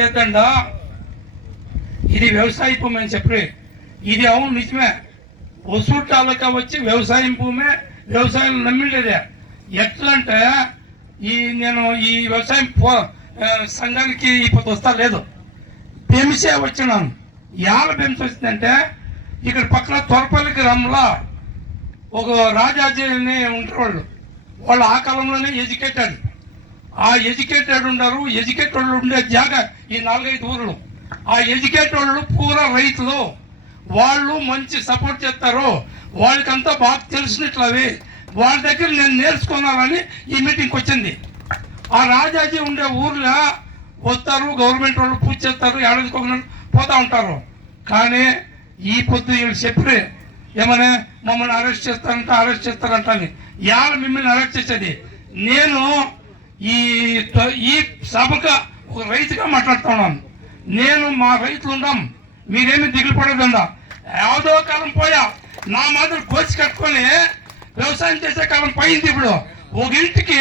లేదండా ఇది వ్యవసాయ భూమి అని చెప్పి ఇది అవును నిజమే. ఒసూరు తాలూకా వచ్చి వ్యవసాయం భూమే, వ్యవసాయం నమ్మిలేదే. ఎట్లా అంటే నేను ఈ వ్యవసాయం సంఘానికి ఇప్పుడు వస్తా లేదు, బెమిసే వచ్చినాను. యాల బెమిసి వచ్చిందంటే ఇక్కడ పక్కన తొరపల్లి గ్రామంలో ఒక రాజాజీ అని ఉంటారు. వాళ్ళు ఆ కాలంలోనే ఎడ్యుకేటెడ్. ఆ ఎడ్యుకేటెడ్ ఉన్నారు. ఎడ్యుకేటెడ్ ఉండే జాగా ఈ 4-5 ఊర్లు. ఆ ఎడ్యుకేటెడ్ పూరా రైతులు, వాళ్ళు మంచి సపోర్ట్ చేస్తారు. వాళ్ళకంతా బాగా తెలిసినట్లవి. వాళ్ళ దగ్గర నేను నేర్చుకున్నానని ఈ మీటింగ్కి వచ్చింది. ఆ రాజాజీ ఉండే ఊర్లో వస్తారు, గవర్నమెంట్ వాళ్ళు పూజ చేస్తారు, ఏడాదికి పోతా ఉంటారు. కానీ ఈ పొద్దు వీళ్ళు చెప్పి ఏమన్నా మమ్మల్ని అరెస్ట్ చేస్తారంట అని. ఇవాళ మిమ్మల్ని అరెస్ట్ చేసేది నేను ఈ సభకు ఒక రైతుగా మాట్లాడుతున్నాను. నేను మా రైతులు ఉన్నాం, మీరేమి దిగులు పడదండా. యావదో కాలం పోయా నా మాదిరి కోసి కట్టుకొని వ్యవసాయం చేసే కాలం పోయింది. ఇప్పుడు ఒక ఇంటికి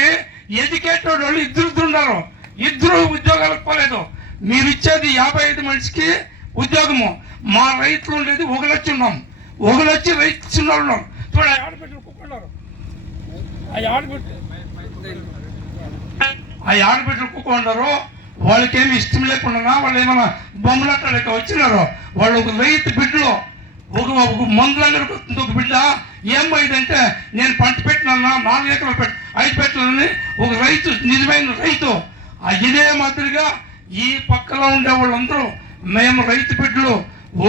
ఎడ్యుకేటెడ్ వాళ్ళు ఇద్దరు ఉన్నారు, ఇద్దరు ఉద్యోగాలకు పోలేదు. మీరు ఇచ్చేది 55 మనిషికి ఉద్యోగము. మా రైతులు ఉండేది 1 లక్ష ఉన్నాం. 1 లక్ష రైతు ఉన్నారు. చూడ ఆడబిడ్డలు కుక్కున్నారు. ఆ ఆడబిడ్డలు కుక్కున్నారు. వాళ్ళకేమి ఇష్టం లేకుండా వాళ్ళు ఏమైనా బొమ్మలాటలేక వచ్చినారు. వాళ్ళు ఒక రైతు బిడ్డలో ఒక మందులందరికి వస్తుంది. ఒక బిడ్డ ఏమైందంటే నేను పంట పెట్టినా 4 ఎకరాలు 5 పెట్టినని ఒక రైతు, నిజమైన రైతు. ఇదే మాదిరిగా ఈ పక్కలో ఉండే వాళ్ళందరూ మేము రైతు బిడ్డలు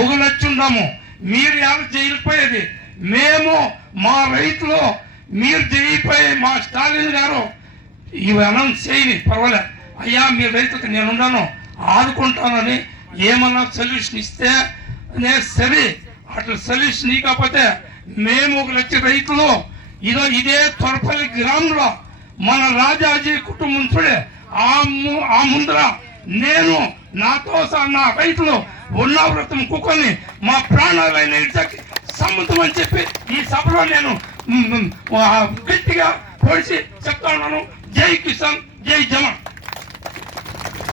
1 లక్ష ఉన్నాము. మీరు ఎవరు జైలుపోయేది మేము, మా రైతులు మీరు జైలుపోయే మా స్టాలిన్ గారు ఇవి అనౌన్స్ చేయని పర్వాలేదు. అయ్యా మీ రైతులకు నేనున్నాను, ఆదుకుంటానని ఏమన్నా సొల్యూషన్ ఇస్తే నేను సరే. అట్లా సొల్యూషన్ ఇకపోతే మేము 1 లక్ష రైతులు ఇదే తొరపల్లి గ్రామంలో మన రాజాజీ కుటుంబం చూడే ఆ ముందర నేను నాతో నా రైతులు ఉన్నవ్రతం కుక్కొని మా ప్రాణాలైన ఇళ్ళకి సమ్మతం అని చెప్పి ఈ సభలో నేను గట్టిగా పొడిచి చెప్తా ఉన్నాను. జై కిసాన్, జై జవాన్.